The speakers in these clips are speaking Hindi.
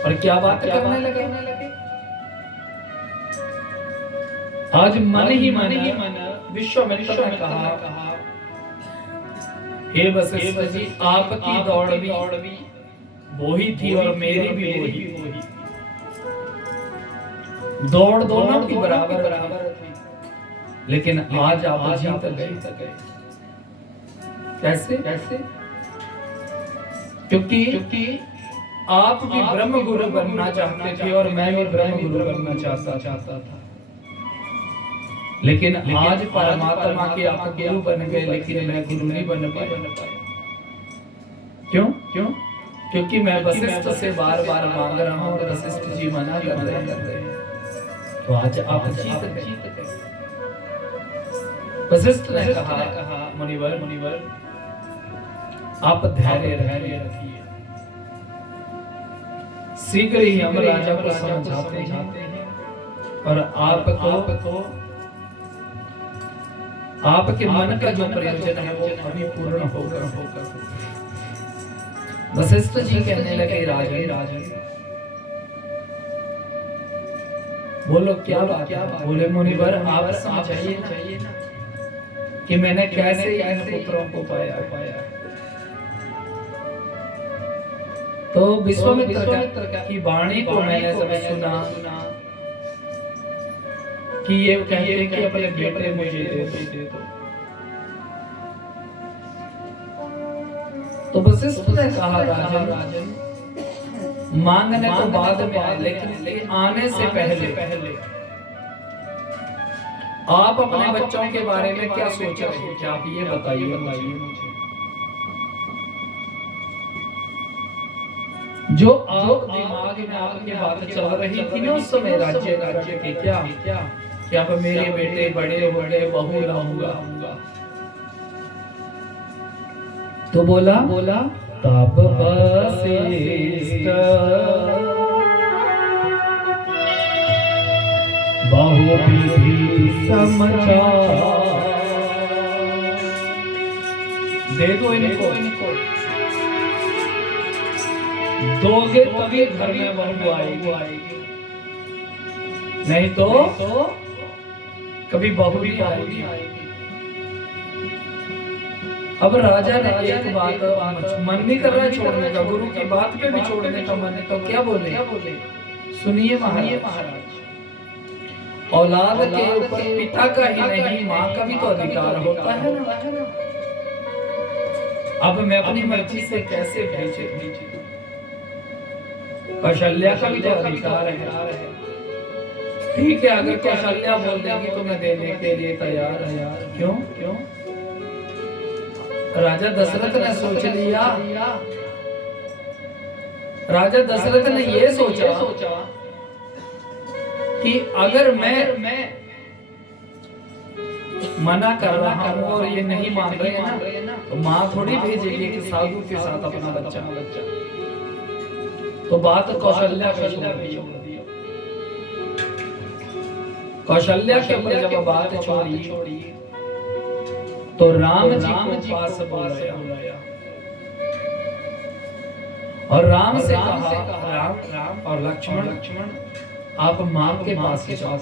और क्या बात करने लगे। आज मन ही मन विश्वामित्र ने कहा, हे वशिष्ठ जी, आपकी दौड़ भी वो ही थी और मेरी भी वही। दौड़ दोनों की बराबर थी, लेकिन आज आप जीत गए। कैसे? क्योंकि आप भी ब्रह्म गुरु बनना चाहते थे और मैं भी ब्रह्म गुरु बनना चाहता था। लेकिन आज परमात्मा के आप गुरु बन गए, लेकिन मैं गुरु नहीं बन पाया। क्यों? क्योंकि मैं वशिष्ठ से बार बार मांग रहा हूँ और वशिष्ठ जी मना कर रहे हैं। तो आज आप जीत गए। वशिष्ठ ने कहा, मुनिवर आप धैर्य रखिए, शीघ्र ही हम राजा को समझाते हैं और आपको आपके मन का जो प्रयोजन है वो अभी पूर्ण होगा। वशिष्ठ जी कहने लगे, राजन बोलो क्या बात। बोले, मुनिवर आप समझाइए ना कि मैंने कैसे इन पुत्रों को पाया। तो विश्वामित्र की वाणी को मैंने जब सुना कि ये कहते हैं कि अपने बेटे मुझे दे दो, तो वशिष्ठ ने कहा, राजन मांगने तो बाद में आए, लेकिन आने से पहले आप अपने बच्चों के बारे में क्या सोच रहे हैं? क्या आप ये बताइए मुझे। जो दिमाग में आपकी बात चल रही थी ना उस समय राज्य के क्या अब मेरे बेटे बड़े हो गए, बहू लाऊंगा। तो बोला तब वशिष्ठ बहु विधि समाचार। दे दो इनको, दोगे तभी घर में बहू आएगी, नहीं तो कभी बहू नहीं आएगी। अब राजा ने एक बात, मन नहीं कर रहा है छोड़ने का, गुरु की बात पे भी छोड़ने का मन है, तो क्या बोले? सुनिए महाराज, औलाद के ऊपर पिता का ही नहीं माँ का भी तो अधिकार होता है ना। अब मैं अपनी मर्जी से कैसे भेजे? कौशल्या का भी तो अधिकार है। ठीक है, अगर कौशल्या बोल देगी तो मैं देने के लिए तैयार है यार। क्यों? राजा दशरथ ने सोच लिया। राजा दशरथ ने ये सोचा कि अगर मैं मना कर रहा हूँ और ये नहीं मान रहे हैं ना, तो माँ थोड़ी भेजेगी कि साधु के साथ अपना बच्चा। तो बात कौशल्या पे छोड़ दी। कौशल्या के ऊपर जब बात छोड़ी तो राम जी को पास बुलाया और राम से कहा, राम और लक्ष्मण आप माँ के पास जाओ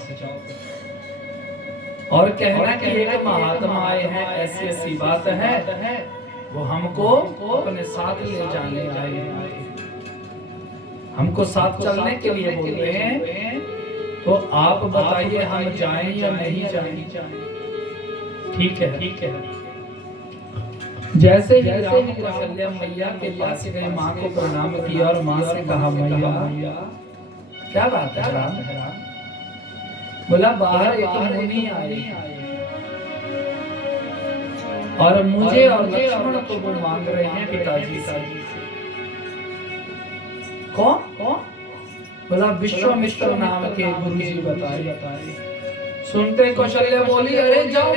और कहना कि एक महात्मा आए हैं, ऐसी बात है, वो हमको अपने साथ ले जाने आए हैं, हमको साथ चलने के लिए बोल रहे हैं। तो आप बताइए हम जाएं या नहीं जाएं? ठीक है। जैसे ही राम कौशल्या मैया के पास गए, माँ को प्रणाम किया और माँ से कहा, मैया क्या बात है? राम बोला, बाहर एक मुनि आए और मुझे और लक्ष्मण को वो मांग रहे हैं पिताजी से। कौन? बोला, विश्वामित्र नाम के गुरुजी बताए। सुनते कौशल्या बोली, अरे जाओ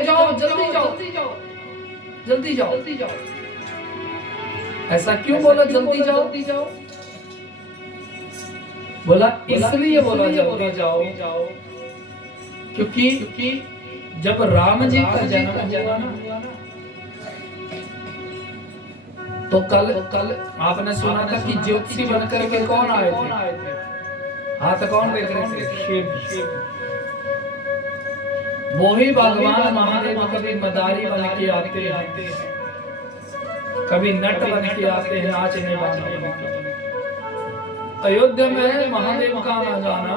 जल्दी जाओ। ऐसा क्यों बोला जल्दी जाओ? बोला इसलिए बोला जल्दी जाओ क्योंकि जब राम जी का जन्म हुआ ना, तो कल आपने सुना था कि ज्योतिषी बनकर के कौन आए थे? हाथ कौन देख रहे थे? शिव। वही भगवान महादेव कभी मदारी बन के आते हैं, कभी नट बन के आते हैं, नाचने वाले। अयोध्या में महादेव का आना जाना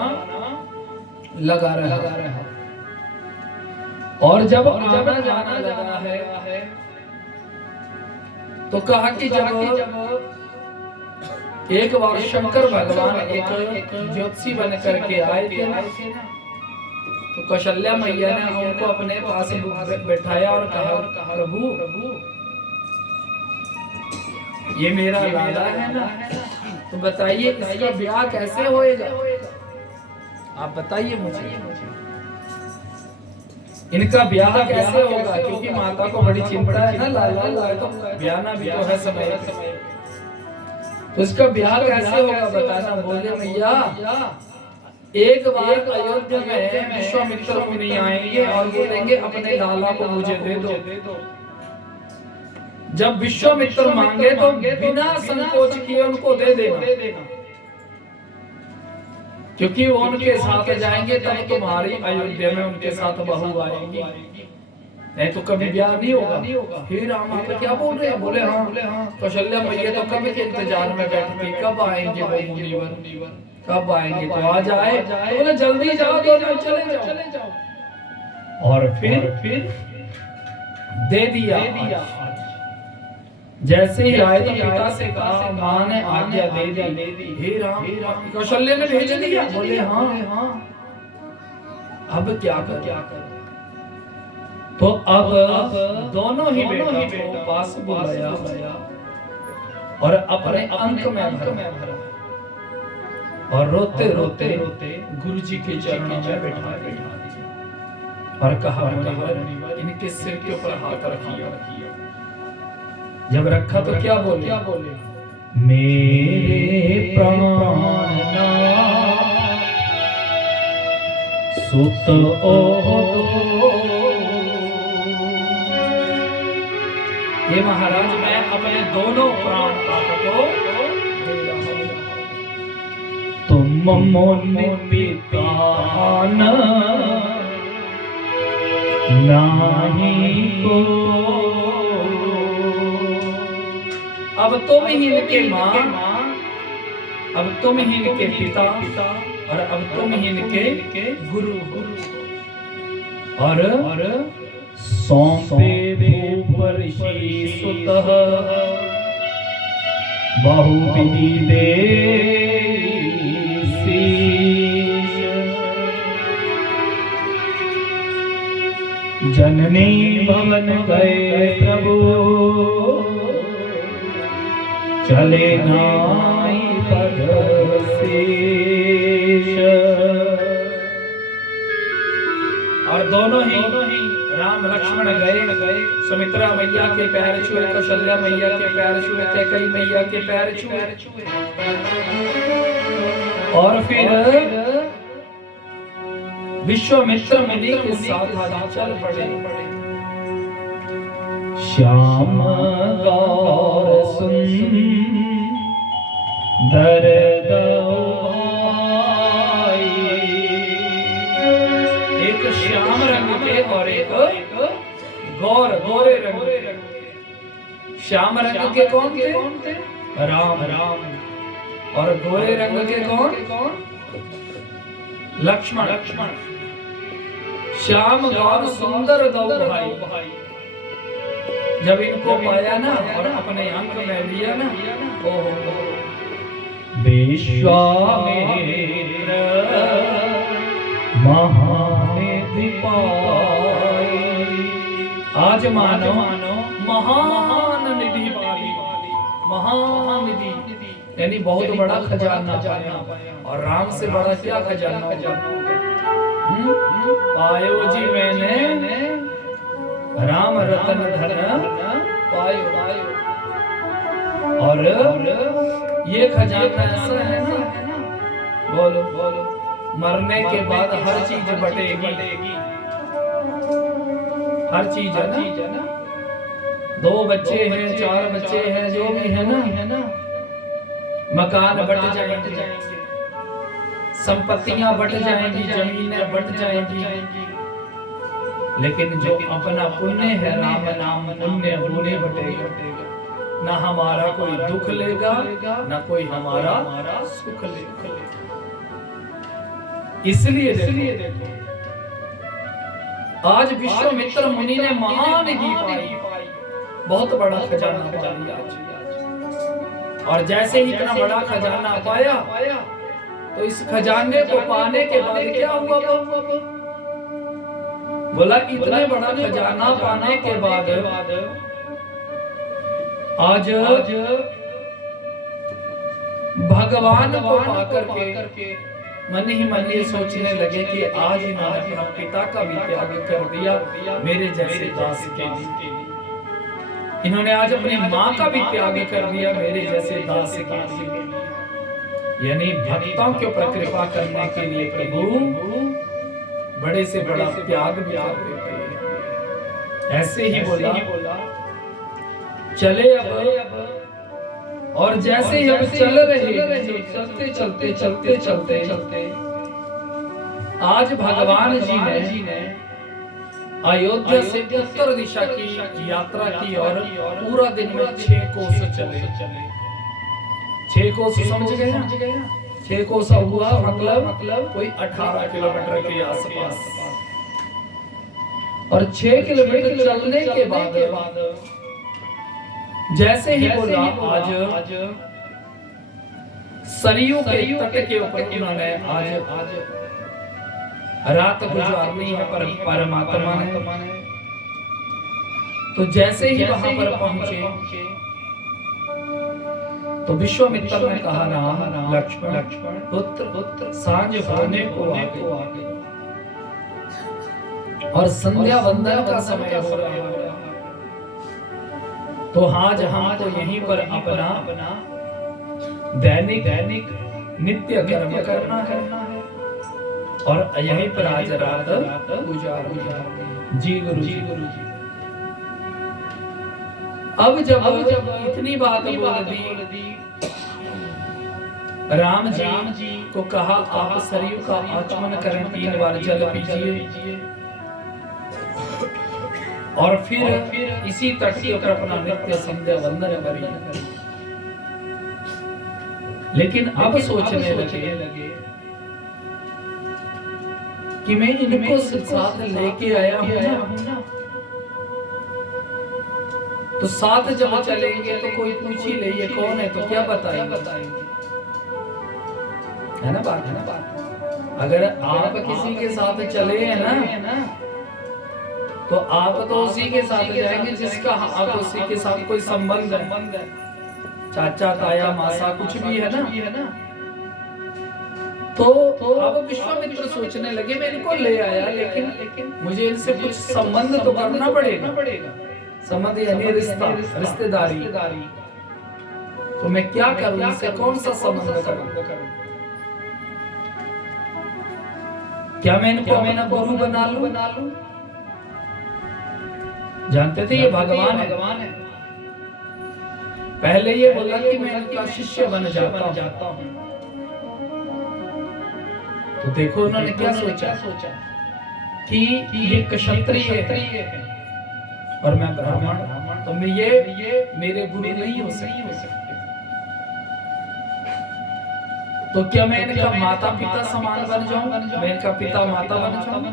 लगा रहा और जब आना जाना लगा है तो कहा कि जब एक बार शंकर भगवान एक ज्योतिषी बन करके आए थे ना, तो कौशल्या मैया ने उनको अपने पास बैठाया और कहा, प्रभु ये मेरा लाला है ना, तो बताइए इसका ब्याह कैसे होएगा? आप बताइए मुझे, इनका ब्याह कैसे होगा? क्योंकि माता को बड़ी चिंता है ना, लाला तो ब्याह भी तो है समय, तो इसका ब्याह कैसे होगा बताना। बोले मैया एक बार अयोध्या में विश्वामित्र मुनि आएंगे और बोलेंगे अपने लाला को मुझे दे दो। जब विश्वामित्र मांगे तो बिना संकोच किए उनको दे देना, क्योंकि वो उनके साथ जाएंगे तब तुम्हारी अयोध्या में उनके साथ बहू आएंगी, नहीं तो कभी ब्याह नहीं होगा। फिर राम आप क्या बोल रहे हैं? बोले हाँ। कौशल्या मैया तो कभी के इंतजार में बैठी, कब आएंगे वो मुनिवर, कब आएंगे? तो आ जाए। तो बोले जल्दी जाओ, दोनों चले जाओ। और फिर दे दिया। जैसे ही आए तो पिता से कहा, माँ ने आज्ञा दे दी। हे राम, कौशल्या ने भेज दिया। बोले हाँ। अब क्या कर? तो अब दोनों ही बेटा को पास बुलाया और अपने अंक में भरा और रोते रोते गुरुजी के चरणों में बैठा दिया और कहा, मुनिवर इनके सिर के ऊपर हाथ रखिए। जब रखा तो क्या बोले? मेरे प्राणनाथ सुत ये महाराज मैं अपने दोनों प्राण आपको दे रहा हूं। तुम मुनि पिता नाही को, अब तुम ही इनके माँ, अब तुम ही इनके पिता और अब तुम ही इनके गुरु और सौंपे भूपर सुतः बहुविधि दे शीश। जननी भवन गए प्रभु चले नाई पद शेष। और दोनों ही राम लक्ष्मण गए, सुमित्रा मैया के पैर छुए, कौशल्या मैया के पैर छुए, कैकेयी मैया के पैर छुए और फिर विश्वामित्र मुनि के साथ चल पड़े। श्याम गौर सुंदर एक श्याम रंग के और एक गोरे रंग के। श्याम रंग के कौन थे? राम। और गोरे रंग के कौन? लक्ष्मण। श्याम गौर सुंदर दो भाई। जब इनको पाया ना और अपने अंक में लिया ना, विश्वामित्र महानिधि पाई। आज मानो महान निधि पाई, महानिधि यानी बहुत बड़ा खजाना पाया। और राम से बड़ा क्या खजाना पायो जी मैंने, राम रतन धन पायो। और ये खजाना ऐसा है ना, बोलो मरने के बाद हर चीज बटेगी, हर चीज है ना। 2 बच्चे हैं, 4 बच्चे हैं, जो भी है ना, मकान बट जाएंगे, संपत्तियां बट जाएंगी, जमीनें बट जाएंगी, लेकिन जो अपना पुण्य है, राम नाम पुण्य, वो नहीं बटेगा। ना हमारा कोई दुख लेगा, ना कोई हमारा सुख लेगा। इसलिए देखो आज विश्वामित्र मुनि ने महान घी पाई, बहुत बड़ा खजाना पाया आज। और जैसे ही इतना बड़ा खजाना पाया, तो इस खजाने को पाने के बाद क्या हुआ? बोला इतने बड़ा खजाना पाने के बाद आज भगवान को पाकर के मन ही मन ये सोचने लगे कि आज इन्होंने अपना पिता का भी त्याग कर दिया मेरे जैसे दास के लिए, इन्होंने आज अपनी माँ का भी त्याग कर दिया मेरे जैसे दास के लिए। यानी भक्तों के ऊपर कृपा करने के लिए प्रभु बड़े से बड़ा त्याग भी कर देते हैं। ऐसे ही बोला चले अब, और जैसे ही हम चल रहे, चलते आज भगवान जी ने अयोध्या से उत्तर दिशा की यात्रा की और पूरा दिन में 6 कोस चले। 6 कोस समझ गए? 6 कोस हुआ मतलब कोई 18 किलोमीटर के आसपास। और 6 किलोमीटर चलने के बाद जैसे ही बोला आज सरयू के तट के ऊपर उन्होंने आज रात गुजारनी है पर परमात्मा ने। तो जैसे ही वहां पर पहुंचे तो विश्वामित्र ने कहा, राम लक्ष्मण पुत्र सांझ होने को आ गई और संध्या वंदन का समय हो रहा है, तो आज हम तो यहीं पर अपना दैनिक नित्य कर्म करना है और यहीं पर आज रात गुजारना। जी गुरु जी। अब जब इतनी बात बोल दी, राम जी को कहा आप सरयू का आचमन करें, 3 बार जल पीजिए और फिर इसी तट के ऊपर अपना नित्य संध्या वंदन करिए। लेकिन अब सोचने लगे कि मैं इनको साथ लेके आया हूं ना, तो साथ जब चलेंगे तो कोई पूछ ही ले ये कौन है, तो क्या बताएंगे? है ना बात। अगर आप किसी के साथ चले हैं ना, तो आप तो उसी के साथ जाएंगे जिसका आप उसी के साथ कोई संबंध है, चाचा ताया मासा कुछ भी है ना। तो अब विश्वामित्र सोचने लगे मैं इनको ले आया, लेकिन मुझे इनसे कुछ संबंध तो करना पड़ेगा। संबंध यानी रिश्तेदारी। तो मैं क्या करूं, इनसे कौन सा संबंध करूं? क्या मैं इनको अपना गुरु बना लूं? जानते थे ये भगवान है। पहले ये बोला कि मैं इनका शिष्य बन जाता हूं। तो देखो उन्होंने क्या सोचा कि ये क्षत्रिय है और मैं ब्राह्मण, तो मैं ये मेरे गुरु नहीं हो सकते। तो क्या मैं इनका माता पिता समान बन जाऊं? मैं इनका पिता माता बन जाऊं?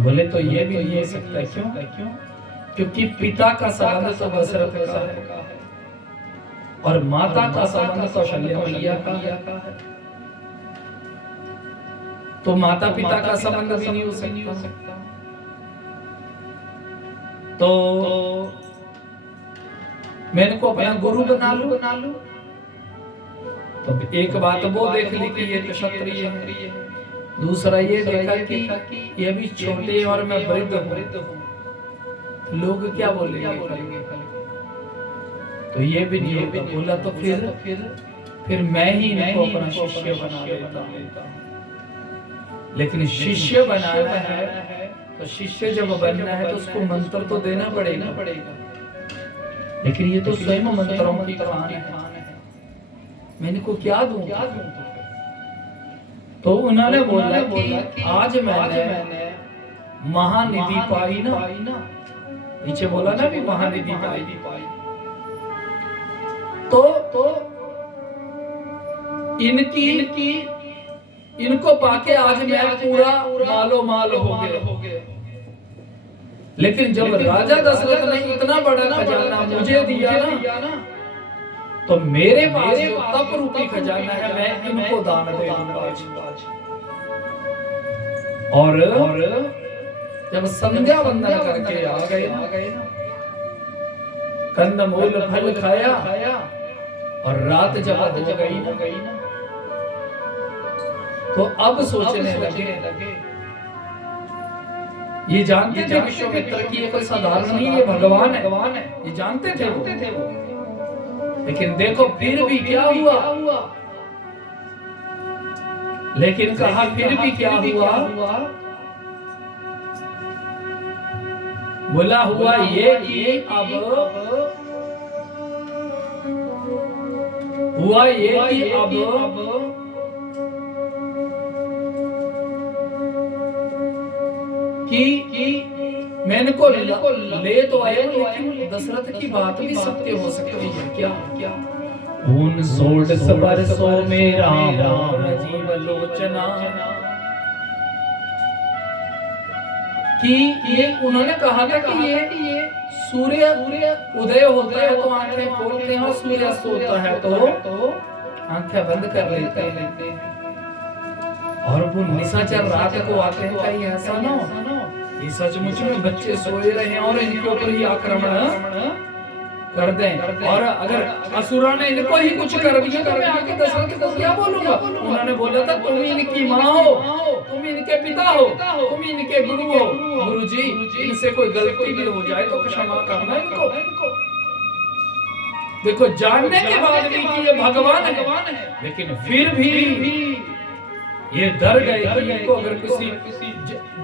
बोले तो ये भी नहीं हो सकता। क्यों? क्योंकि पिता का संबंध तो दशरथ का है और माता का संबंध कौशल्या मैया का है। तो माता पिता का संबंध भी नहीं हो सकता। तो मैं इनको अपना गुरु बना लूं। तो एक बात वो देख ली कि ये तो क्षत्रिय है, दूसरा ये देखा कि ये भी छोटे और मैं वृद्ध हूं, लोग क्या बोलेंगे? तो ये भी नहीं होगा। बोला तो फिर मैं ही इनको अपना शिष्य बना लेता हूं। लेकिन शिष्य बनाना है तो शिष्य जब बनना है तो उसको मंत्र तो देना पड़ेगा, लेकिन ये तो स्वयं मंत्रों की खान है, मैं इनको क्या दूं? तो उन्होंने बोला कि आज मैंने महानिधि पाई ना, नीचे बोला ना भी महानिधि पाई, तो इनको पाके आज मैं पूरा मालो माल हो गया। लेकिन जब राजा दशरथ ने इतना बड़ा खजाना मुझे दिया ना, तो मेरे पास जो तप रूपी खजाना है मैं इनको दान दे दूंगा। और जब संध्या वंदन करके आ गए ना, कंदमूल फल खाया और रात जब हो गई ना, तो अब सोचने लगे, ये जानते थे विश्वामित्र की ये कोई साधारण नहीं, ये भगवान है, ये जानते थे वो। लेकिन देखो फिर भी क्या हुआ, लेकिन कहा फिर भी क्या हुआ, बोला हुआ ये कि अब हुआ ये कि अब कि मैं इनको ले तो आया, लेकिन दशरथ की बात भी सत्य हो सकती है क्या? उन 16 बरसों में राम राजीव लोचना, कि ये उन्होंने कहा था कि ये सूर्य उदय होता है तो आंखें खोलते हैं, सूर्य अस्त होता है तो आंखें बंद कर लेते हैं, और वो निशाचर रात को आते हैं। कहीं ऐसा ना हो ये सचमुच में बच्चे सोए रहे हैं और इनके ऊपर ही आक्रमण कर दें, और अगर असुरा ने इनको ही कुछ कर दिया तो मैं आके दशरथ को क्या बोलूंगा? उन्होंने बोला था तुम इनकी माँ हो, तुम इनके पिता हो, तुम इनके गुरु हो, गुरुजी इनसे कोई गलती भी हो जाए तो क्षमा करना इनको। देखो जानने के बाद भी कि ये भगवान है, लेकिन फिर भी ये डर गए कि इनको अगर किसी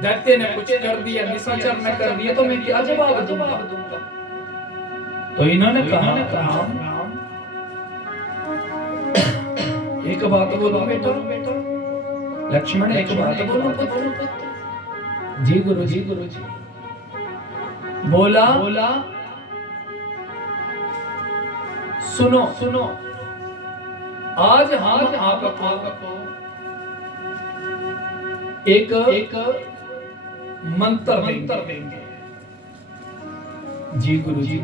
दैत्य ने कुछ कर दिया, निशाचर ने कर दिया, तो मैं क्या जवाब दूंगा? तो इन्होंने कहा राम एक बात बोलो बेटा, लक्ष्मण एक बात बोलो पुत्र। जी गुरुजी बोला सुनो आज हम आपको एक मंत्र देंगे। जी गुरुजी,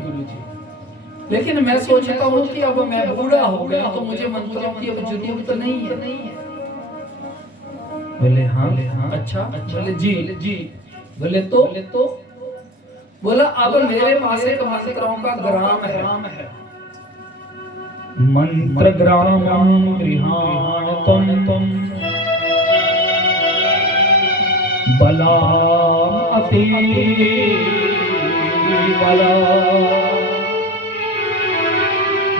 लेकिन मैं सोचता हूँ कि अब मैं बूढ़ा हो गया तो मुझे मंत्रों की अब जरूरत नहीं है। बोले हाँ अच्छा, बोले जी, बोले तो बोला अब मेरे पास एक मंत्रों का ग्राम है, मंत्र ग्राम गृहाण तुम बला अति बला,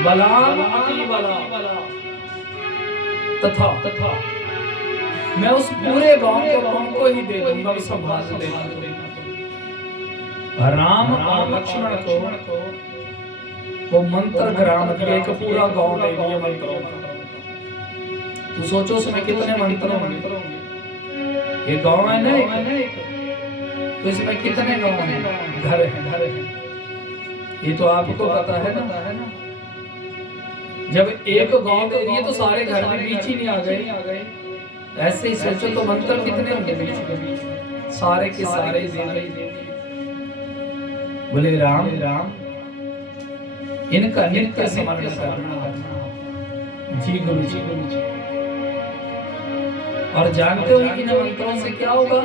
बलाम अति बला तथा मैं उस पूरे गांव के तुमको ही दे दूंगा, संभाल लेना। राम और लक्ष्मण को वो मंत्र ग्राम दिया, एक पूरा गांव दे दिया मंत्रों का। तू सोचो उसमें कितने मंत्र होंगे, ये गांव है ना, तो इसमें कितने गांव हैं, घर है, ये तो आपको पता है ना। जब एक गांव दे दिए तो सारे घर में बीच ही नहीं आ गए, ऐसे ही सोचो तो मंत्र कितने होंगे बीच में, सारे के सारे दे। बोले राम इनका नित्य स्मरण करना। जी गुरुजी, और जानते हो इन मंत्रों से क्या होगा?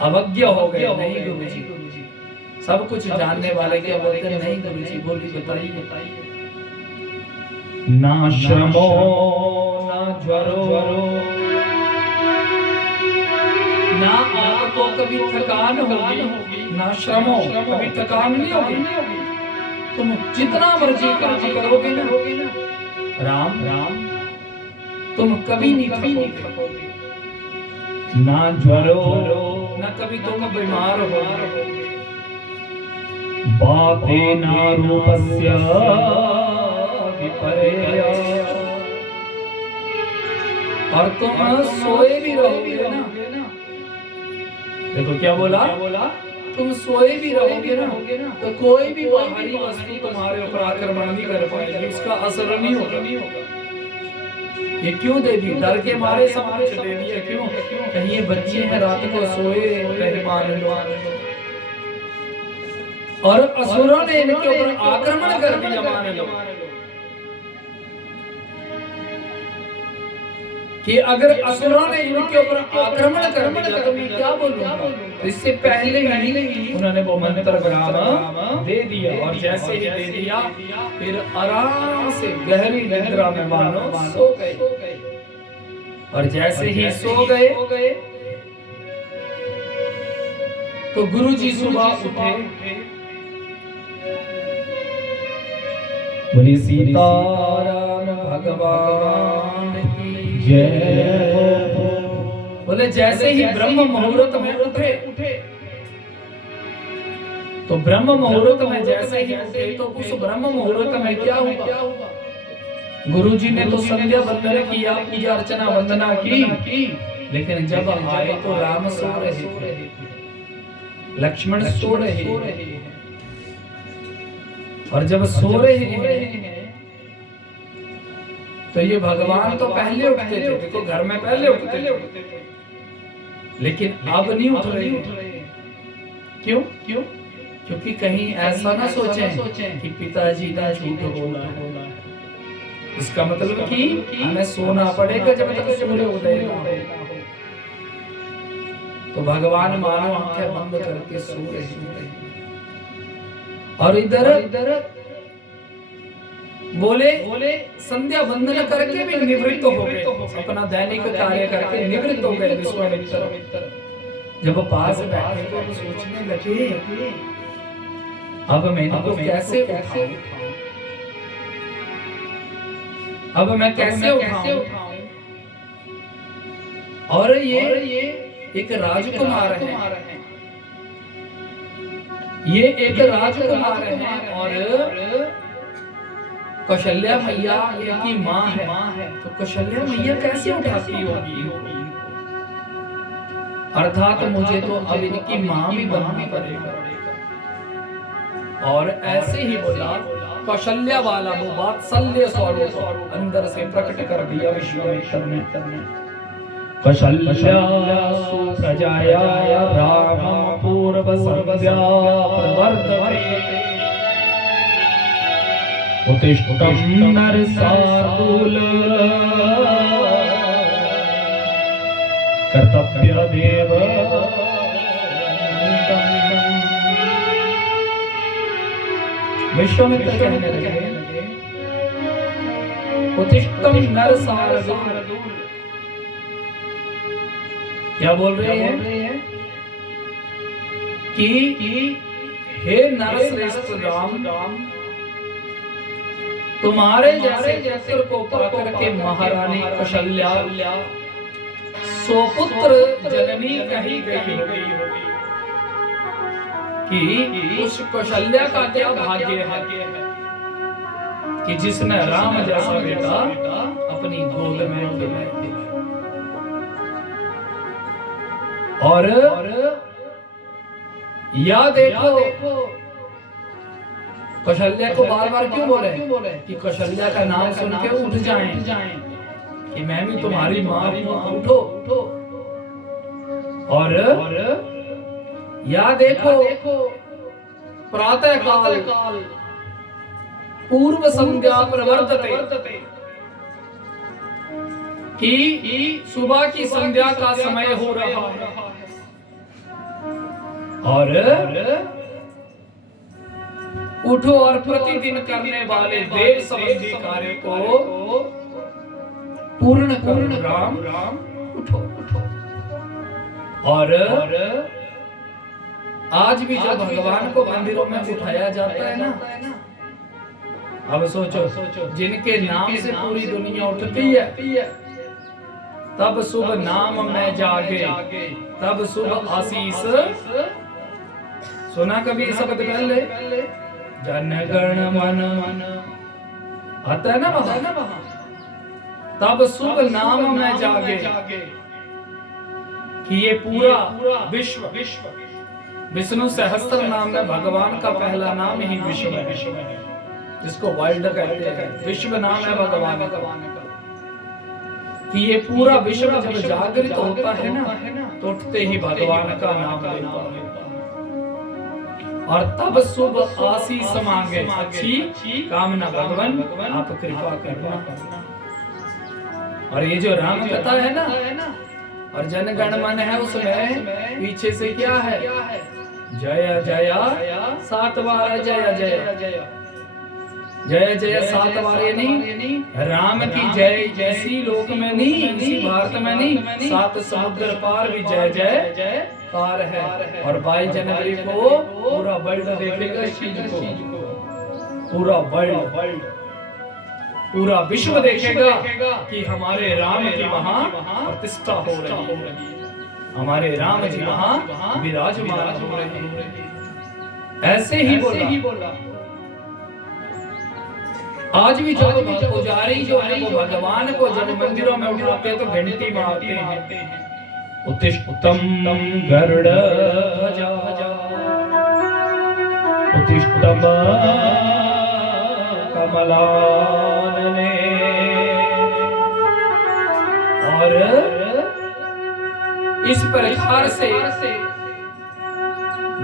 अवज्ञा हो गए। नहीं गुरुजी, सब कुछ जानने वाले क्या बोलते हैं? नहीं गुरुजी, बोली बताइए। ना श्रमो ना ज्वरो, ना आपको कभी थकान होगी, ना श्रमो कभी थकान नहीं होगी, तुम जितना मर्जी काम करोगे ना राम तुम कभी नहीं थकोगे। ना ज्वरो ना कभी तुम बीमार हो, बापे ना रूपस्य विपर्य, और तुम सोए भी रहोगे ना। देखो क्या बोला, तुम सोए भी रहोगे ना, तो कोई भी बाहरी वस्तु तुम्हारे ऊपर आक्रमण नहीं कर पाएगी, उसका असर नहीं होगा। ये क्यों दे दी, डर के मारे सब कुछ दे दिया, क्यों? कहीं ये बच्चे हैं रात को सोए रहे मान लो, और असुरों ने इनके ऊपर आक्रमण कर दिया मान लो, कि अगर असुरों ने इनके ऊपर आक्रमण कर दिया तो मैं क्या बोलूंगा। तो इससे पहले ही उन्होंने वो मंत्र ग्राम दे दिया, और जैसे ही दे दिया फिर आराम से गहरी निद्रा में मानो सो गए, और जैसे ही सो गए तो गुरुजी सुबह उठे, बोली सीताराम भगवान की जय। बोले जैसे ही ब्रह्म मुहूर्त में उठे, तो ब्रह्म मुहूर्त में जैसे ही उठे तो उस ब्रह्म मुहूर्त में क्या हुआ, गुरुजी ने तो संध्या वंदन किया, पूजा अर्चना वंदना की, लेकिन जब आए तो राम सो रहे थे, लक्ष्मण सो रहे हैं, और जब सो रहे हैं तो ये भगवान तो पहले उठते थे, देखो घर में पहले उठते थे, लेकिन अब नहीं उठ रहे। क्यों? क्योंकि कहीं ऐसा ना सोचें कि पिताजी ने झूठ बोला है, इसका मतलब कि हमें सोना पड़ेगा जब तक सूर्य उदय ना हो। तो भगवान मानो आंखें बंद करके सो रहे हैं, और इधर बोले संध्या वंदन करके भी निवृत्त हो गए, अपना दैनिक कार्य करके निवृत्त हो गए विश्वामित्र। जब पास बैठे तो सोचने लगे अब मैं इनको कैसे उठाऊं, अब मैं कैसे उठाऊं। और ये एक राजकुमार है, ये एक राजकुमार है, और कौशल्या मैया इनकी माँ है, तो कौशल्या मैया कैसे उठाती होगी, अर्थात मुझे तो अब इनकी माँ भी बनना पड़ेगा। और ऐसे ही बोला, कौशल्या वाला वो वात्सल्य स्वरूप अंदर से प्रकट कर दिया विश्वामित्र ने। कौशल्या सुप्रजाया रामं पूर्व संध्या प्रवर्तते, उत्तिष्ठं नरसार्दूल कर्तव्यमेव। विश्वामित्र कहने लगे, उत्तिष्ठं नरसार्दूल, क्या बोल रहे हैं कि हे नरश्रेष्ठ राम, तुम्हारे जैसे पुत्र को पाकर के महारानी कौशल्या सोपुत्र जननी कही गई कि उस कौशल्या का क्या भाग्य है कि जिसने राम जैसा बेटा अपनी गोद में खिलाया। और या देखो कौशल्या को बार बार क्यों बोले कि कौशल्या का नाम सुन के उठ जाएं कि मैं भी तुम्हारी माँ हूँ, उठो। और या देखो प्रातः काल पूर्व संध्या प्रवर्तते, कि सुबह की संध्या का समय हो रहा है, और उठो और प्रतिदिन करने वाले देव संबंधी कार्य को पूर्ण करो। राम उठो। और आज भी जब भगवान को मंदिरों में उठाया जाता है ना, अब सोचो जिनके नाम से पूरी दुनिया उठती है, तब शुभ नाम में जागे, तब शुभ आशीष। सुना कभी ये शब्द पहले? जन गण मन आता है ना वहां, तब शुभ नाम में जागे, कि ये पूरा विश्व, विष्णु सहस्त्र नाम में भगवान का पहला नाम ही विश्व है, जिसको वर्ल्ड कहते हैं। विश्व नाम है भगवान का, कि ये पूरा विश्व जब जागृत होता है ना, तो उठते ही भगवान का नाम लेता है, और तब शुभ आशीष मांगे, अच्छी कामना भगवान आप कृपा करना। और ये जो राम कथा है ना, और जन गण मन है, उसमें पीछे से क्या है? जय जय 7 बार जय जय, जय जय 7 बार। ये नहीं राम की जय जैसी लोक में नहीं, इसी भारत में नहीं, 7 समुद्र पार भी जय जय कार है। और 22 जनवरी को पूरा वर्ल्ड देखेगा इस चीज को, पूरा वर्ल्ड, पूरा विश्व देखेगा कि हमारे राम की वहां प्रतिष्ठा हो रही है, हमारे राम जी वहां विराजमान हो रहे हैं। ऐसे ही बोला। आज भी जब पुजारी जो है वो भगवान को जब मंदिरों में उठाते हैं तो घंटी मारते हैं, उत्तिष्ठम गरुड़ ध्वजा, उत्तिष्ठम कमलानने। और इस प्रकार से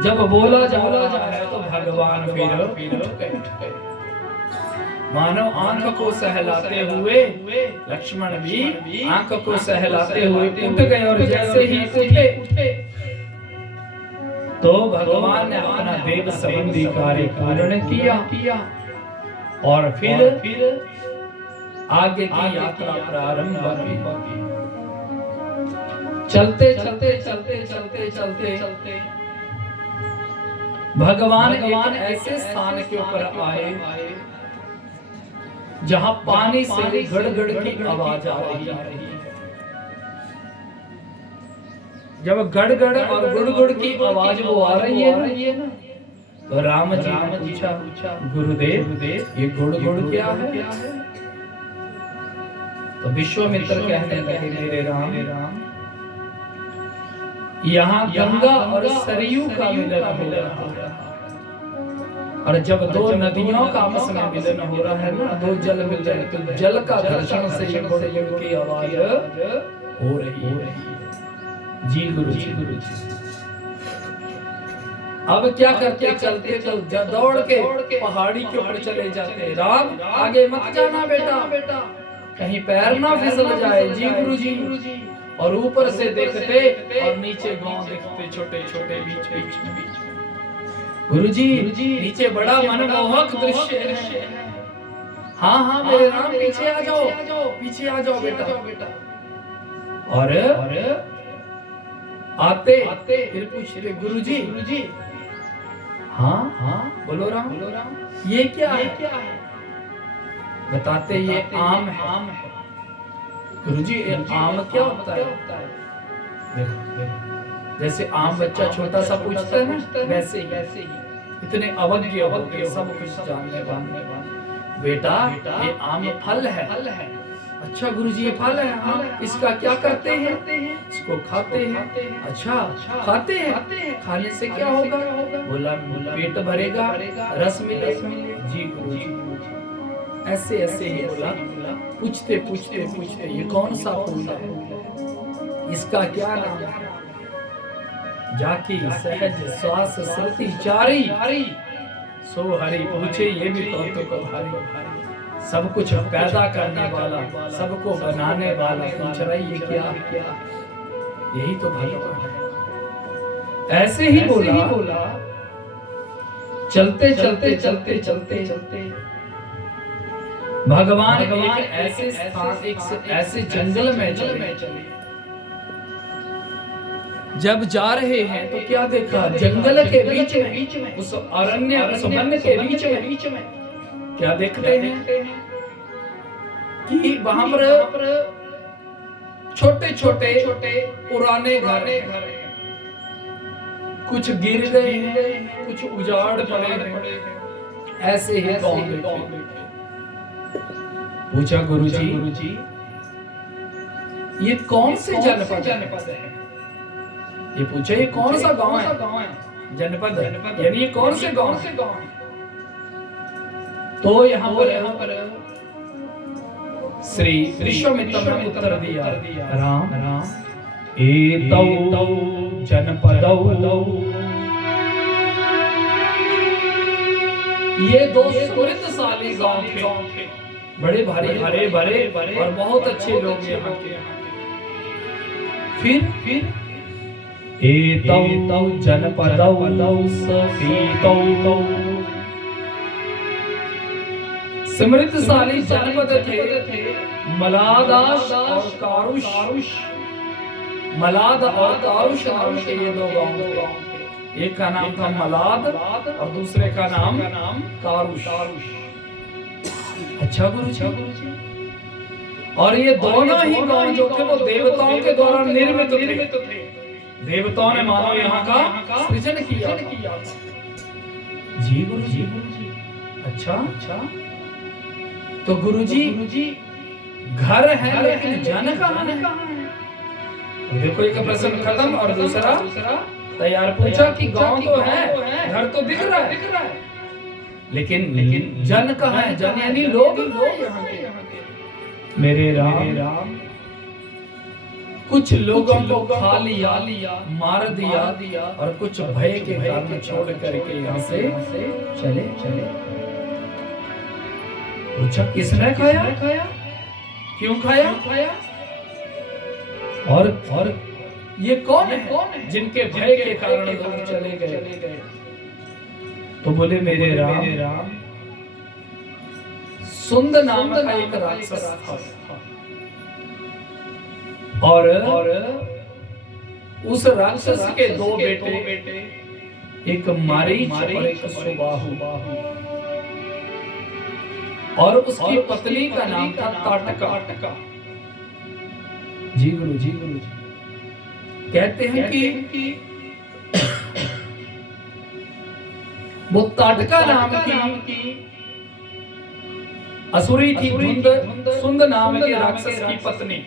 जब बोला जा रहा है तो भगवान फिर उठ गए, मानो आंख को सहलाते हुए लक्ष्मण भी आंख को सहलाते हुए उठ गए। और जैसे ही उठे तो भगवान ने अपना देव संबंधी कार्य पूर्ण किया, और फिर आगे की यात्रा प्रारंभ हुई। चलते भगवान एक ऐसे स्थान के ऊपर आए जहां पानी से गड़गड़ की आवाज आ रही है। जब गड़गड़ और गुड़गुड़ की आवाज वो आ रही है ना, तो राम जी ने पूछा, गुरुदेव ये गुड़गुड़ क्या है? तो विश्वामित्र कहने लगे, मेरे राम, यहाँ गंगा और सरयू का मिलन हो रहा है, और जब 2 नदियों का आपस में मिलन हो रहा है ना, 2 जल मिल रहे हैं, तो जल का घर्षण से ये गुड़गुड़ की आवाज हो रही है। जी गुरु जी। अब क्या करते? चलते दौड़ के पहाड़ी के ऊपर चले जाते। राम आगे मत जाना बेटा, कहीं पैर ना फिसल जाए। जी गुरु जी। और ऊपर से देखते और नीचे गांव दिखते, छोटे छोटे बीच। गुरुजी नीचे बड़ा मनमोहक दृश्य है। हाँ मेरे राम, पीछे आ जाओ बेटा। और आते फिर पूछते, गुरुजी हाँ बोलो राम, ये क्या है? बताते ये आम है। गुरुजी ये आम क्या होता है? जैसे आम बच्चा छोटा सा पूछता है ना, वैसे ही इतने अवज्ञ हो गए, सब कुछ जानने वाले। बेटा ये आम फल है। अच्छा गुरुजी ये फल है, हाँ इसका क्या करते हैं? इसको खाते हैं। अच्छा खाते हैं, खाने से क्या होगा? बोला पेट भरेगा, रस मिलेगा। जी गुरुजी। ऐसे ही बोला। पूछते ये कौन सा फूल है? इसका क्या नाम है? जाकी सहज श्वास श्रुति चारी, सो हरि पूछे ये भी कौतुक भारी। सब कुछ पैदा करने वाला, सबको बनाने वाला पूछ रहा है ये क्या? यही तो भगवान है। ऐसे ही बोला। चलते भगवान एक ऐसे स्थान, एक ऐसे जंगल में चले। जब जा रहे हैं तो क्या देखा? जंगल के बीच में, उस अरण्य, उस वन के बीच में क्या देखते हैं कि वहां पर छोटे छोटे पुराने घर कुछ गिर गए हैं, कुछ उजाड़ पड़े हैं, ऐसे ही गांव देखे। पूछा गुरुजी ये कौन से जनपद है? ये पूछा ये कौन सा गांव है? जनपद यानी ये कौन से गांव है? तो यहाँ पर श्री विश्वामित्र ने उत्तर दिया, राम एतौ जनपदौ, ये दो समृद्धशाली गांव थे, बड़े भारी हरे भरे और बहुत अच्छे लोग यहाँ के। फिर एतौ जनपदौ सफीतौ, समृद्धशाली जनपद थे मलादाश और कारुष। मलाद और कारुष नाम के ये दो गांव थे। एक का नाम था मलाद और दूसरे का नाम कारुष। अच्छा गुरुजी, और ये दोनों ही गांव जो थे वो देवताओं के द्वारा निर्मित थे। देवताओं ने मानो यहाँ का सृजन किया। जी गुरुजी। अच्छा तो गुरुजी घर है लेकिन जन कहाँ है? देखो एक प्रश्न खत्म और दूसरा तैयार। पूछा कि गांव तो है, घर तो दिख रहा है, लेकिन जन कहाँ है? जन यानी लोग यहाँ के। मेरे राम कुछ लोगों को खा लिया, मार दिया और कुछ भय के कारण छोड़ करके यहाँ से चले। पूछा किसने खाया? क्यों खाया? और ये कौन है जिनके भय के कारण लोग चले गए? तो बोले मेरे राम सुंद नाम का एक राक्षस था, और उस राक्षस के दो बेटे, एक मारीच और एक सुबाहु, और उसकी पत्नी का नाम था ताटका। जी गुरुजी कहते हैं कि वो ताटका नाम की असुरी थी सुंद नाम के राक्षस की पत्नी।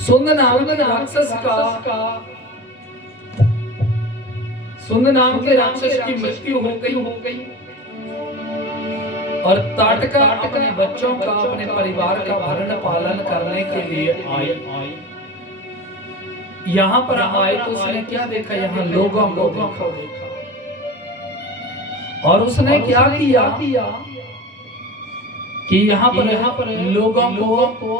सुंद नाम के राक्षस की मृत्यु हो गई और ताटका अपने बच्चों का, अपने परिवार का भरण पालन करने के लिए आए। यहाँ पर आए तो उसने क्या देखा? यहाँ लोगों को देखा, और उसने क्या किया कि यहाँ पर लोगों को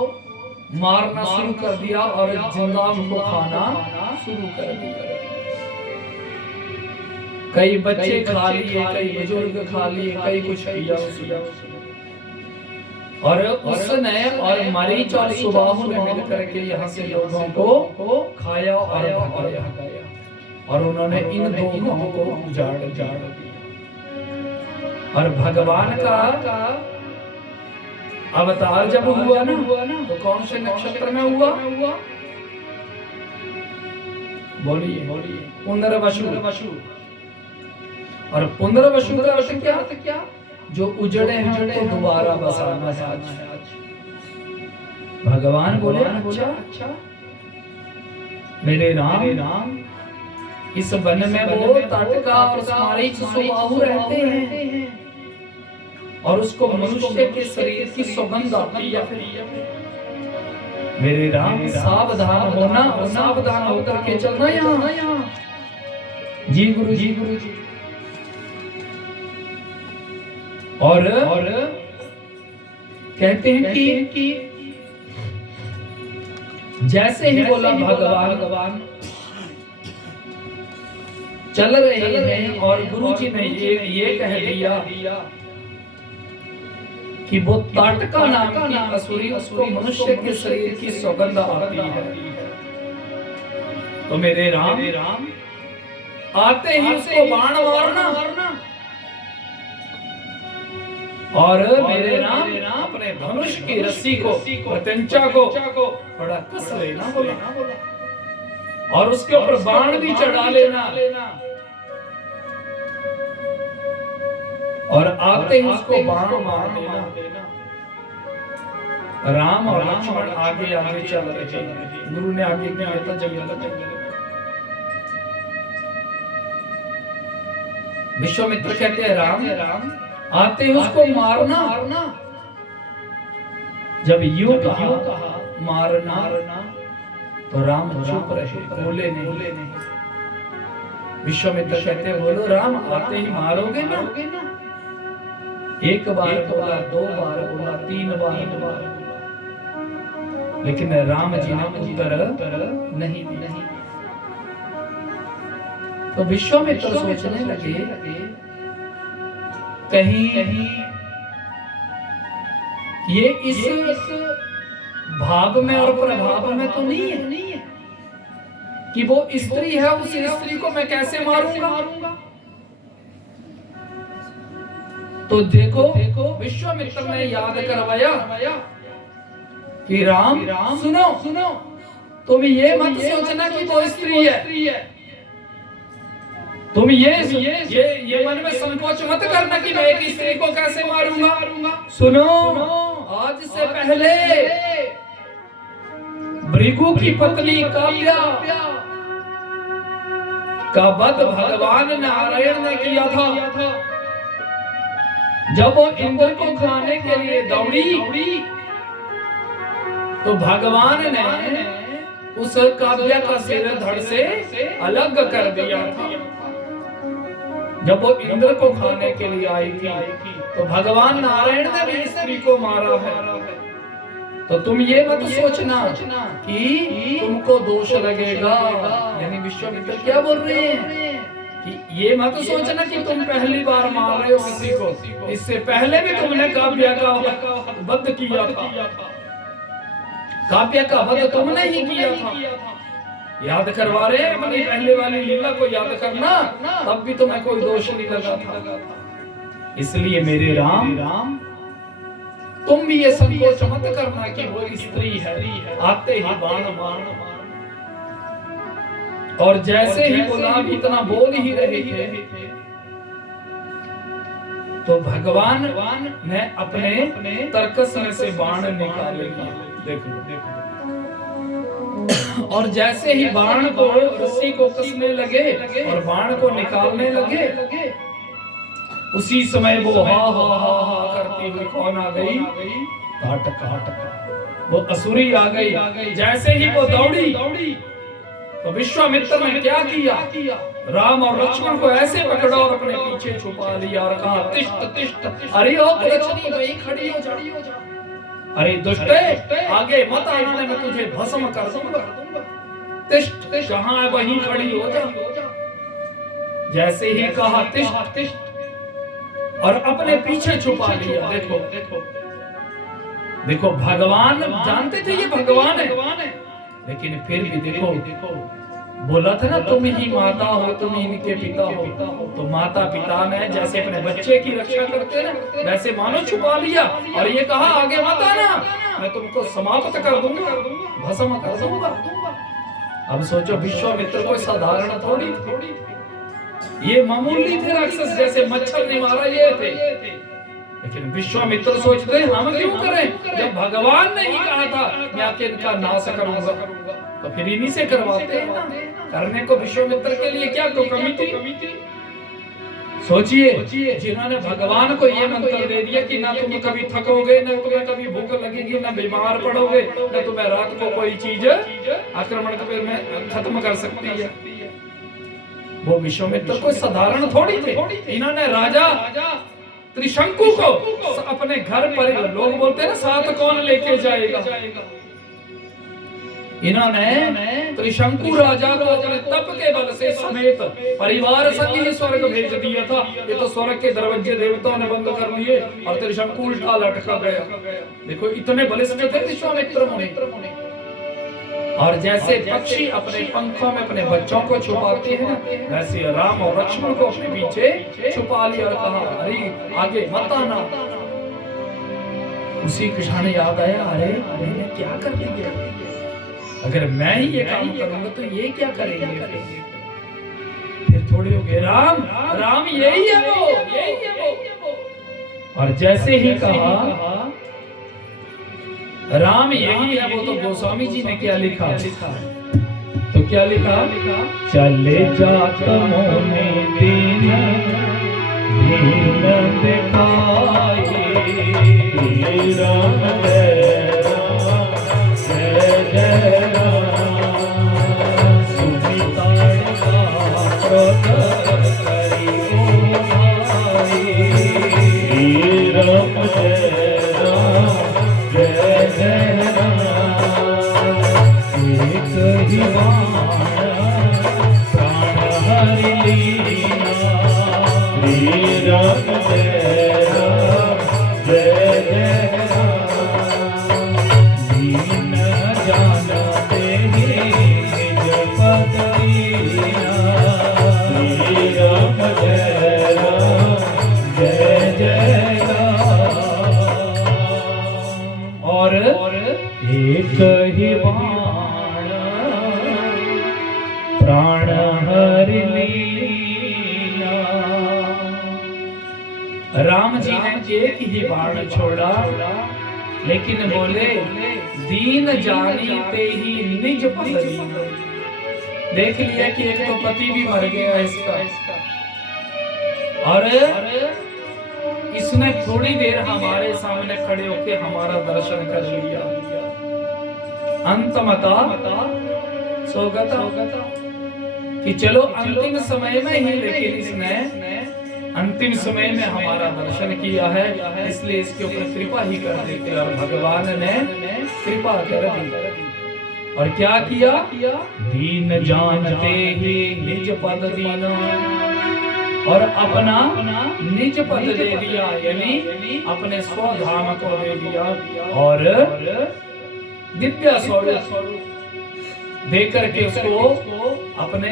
मारना शुरू कर दिया और जिंदा उनको खाना शुरू कर दिया। कई बच्चे खा लिए, कई बुजुर्ग खा लिए, कई कुछ किया उसने। और उसने और मरीच और सुबाहु ने मिलकर के यहाँ से लोगों को खाया और भगाया, और उन्होंने इन दो गांवों को उजाड़ दिया। और भगवान का अवतार जब हुआ ना तो कौन से नक्षत्र में हुआ? बोलिए पुनर्वसु। और पुनर्वसु का अर्थ क्या? जो उजड़े हैं उनको दोबारा बसाना है। आज भगवान बोले अच्छा मेरे राम इस वन में वो ताटका और मारीच सुबाहु रहते हैं, और उसको मनुष्य के शरीर की सुगंध आती है। मेरे राम सावधान होना और सावधान होकर के चलना यहाँ। जी गुरु। और कहते हैं कि जैसे ही बोला भगवान चल रहे हैं, और गुरुजी ने ये कह दिया कि वो ताटका नाम की असुरी, उसको मनुष्य के शरीर की सुगंध आती है। तो मेरे राम आते ही उसको बाण मारना और मेरे राम अपने धनुष की रस्सी को प्रत्यंचा को थोड़ा कस लेना बोला, और उसके ऊपर बाण भी चढ़ा लेना, और आते ही उसको बाण मार देना। राम और लक्ष्मण आगे आगे चल रहे हैं। गुरु ने आगे किया था जंगल। विश्वामित्र कहते हैं राम आते ही उसको मारना। जब यूं कहा मारना तो राम चुप रहे, बोले नहीं। विश्वामित्र कहते हैं बोलो राम आते ही मारोगे ना? एक बार बोला, दो बार बोला, तीन बार बोला, लेकिन राम जी ने उत्तर नहीं दिया। तो विश्वामित्र सोचने लगे कहीं ये इस भाव में और प्रभाव में तो नहीं है कि वो स्त्री है, उस स्त्री को मैं कैसे मारूंगा? तो देखो विश्वामित्र ने याद करवाया कि राम सुनो, तुम ये मत सोचना कि वो स्त्री है। तुम ये मन में संकोच मत करना कि मैं एक स्त्री को कैसे मारूंगा। सुनो, आज से पहले भृगु की पत्नी काव्या का वध भगवान नारायण ने किया था। जब वो इंद्र को खाने के लिए दौड़ी तो भगवान ने उस काव्या का सिर धड़ से अलग कर दिया था। जब वो इंद्र को खाने के लिए आई थी तो भगवान नारायण ने भी स्त्री को मारा है। तो तुम ये मत सोचना कि तुमको दोष लगेगा। यानी विश्वामित्र क्या बोल रहे हैं कि ये मत सोचना कि तुम पहली बार मार रहे हो किसी को, इससे पहले भी तुमने काव्या का वध किया था। काव्या का वध तुमने ही किया था। याद करवा रहे हैं अपनी पहले वाली लीला को याद करना, तब भी तुम्हें कोई दोष नहीं लगा था। इसलिए मेरे राम तुम भी ये संकोच मत करना कि वो स्त्री है, आते ही बाण मारना। और जैसे ही बोला इतना बोल ही रहे थे तो भगवान ने अपने तरकस में से बाण निकाल लिया। देखो और जैसे ही बाण को रस्सी को कसने लगे और बाण को निकालने लगे, उसी समय वो हा हा हा हा करती हुई कौन आ गई? ताटका, वो असुरी आ गई। जैसे ही वो दौड़ी तो विश्वामित्र ने क्या किया? राम और लक्ष्मण को ऐसे पकड़ा और अपने पीछे छुपा लिया और कहा तिष्ठ तिष्ठ, अरे ओ कुलच्छनी वहीं खड़ी हो जा। अरे दुष्टे, आगे मत आना, मैं तुझे भस्म कर दूंगा। तिष्ठ, जहां है वहीं खड़ी हो जा। जैसे ही कहा तिष्ठ और अपने पीछे छुपा लिया। देखो भगवान जानते थे ये भगवान है, लेकिन फिर भी देखो बोला था ना तुम ही माता हो, तुम ही इनके पिता हो। तो माता पिता ने जैसे अपने बच्चे की रक्षा करते ना, वैसे मानो छुपा लिया और ये कहा आगे मत आना, मैं तुमको समाप्त कर दूंगा, भस्म कर दूंगा। अब सोचो विश्वामित्र कोई साधारण थोड़ी, ये मामूली थे राक्षस, जैसे मच्छर नहीं मारा ये थे। लेकिन विश्वामित्र सोचते हम क्यों करें जब भगवान ने ही कहा था मैं आके इनका नाश करूंगा, तो फिर इन्हीं से करवाते हैं ना। करने को विश्वामित्र के लिए क्या तो कमी थी? सोचिए जिन्होंने भगवान को ये मंत्र दे दिया कि ना तुम कभी थकोगे, ना तुम्हें कभी भूख लगेगी, ना बीमार पड़ोगे, ना तुम्हें रात को कोई चीज आक्रमण में खत्म कर सकती है। वो विश्वामित्र कोई साधारण थोड़ी थे। इन्होंने राजा त्रिशंकु को अपने घर पर, लोग बोलते हैं ना साथ कौन लेके जाएगा, इन्होंने त्रिशंकु राजा को अपने तप के बल से समेत परिवार संग ही स्वर्ग भेज दिया था। ये तो स्वर्ग के दरवाजे देवताओं ने बंद कर लिए और त्रिशंकु उल्टा लटका गया। देखो इतने बलिष्ठ थे विश्वामित्र मुनि। और जैसे पक्षी अपने पंखों में अपने बच्चों को छुपाते हैं ना, वैसे राम और लक्ष्मण को अपने पीछे छुपा लिया और कहा अरे आगे मत आना, उसी क्षण याद आया, अरे मैंने क्या कर दिया, अगर मैं ही ये काम करूंगा तो ये क्या करेंगे। फिर थोड़ी हो गए, राम राम यही है वो, यही है वो। और जैसे ही कहा राम यही है वो, तो गोस्वामी जी ने क्या लिखा, तो क्या लिखा, चले जात मोने दीन दीन दिखाए, राम जय राम जय जय राम, सुमिताड़ का क्रोध करी ओ भाई, राम जय राम जय जय राम, एक ही बाण प्राण हरि लीना, राम जय राम जय जय राम, दीन जानते ही निज पद लीना, राम जय राम जय जय राम। और एक ही बाण प्राण हरि लीना, राम जी ने एक ही बाण छोड़ा, लेकिन बोले दीन जानी ते ही निज पद लीना। देख लिया कि एक तो पति भी मर गया इसका, और इसने थोड़ी देर हमारे सामने खड़े होकर हमारा दर्शन कर लिया, अंतमता सोगता, कि चलो अंतिम समय में ही, लेकिन इसने अंतिम समय में हमारा दर्शन किया है, इसलिए इसके ऊपर कृपा ही कर देते। और भगवान ने कृपा कर दी, और क्या किया, दीन जानते ही निज पद दीना, और अपना निज पद दे दिया, यानी अपने स्वधाम को दे दिया, और दिव्य स्वरूप दे करके उसको अपने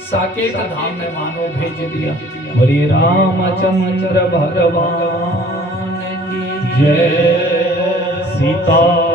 साकेत धाम में मानो भेज दिया। बोले रामचंद्र भगवान की जय, सीता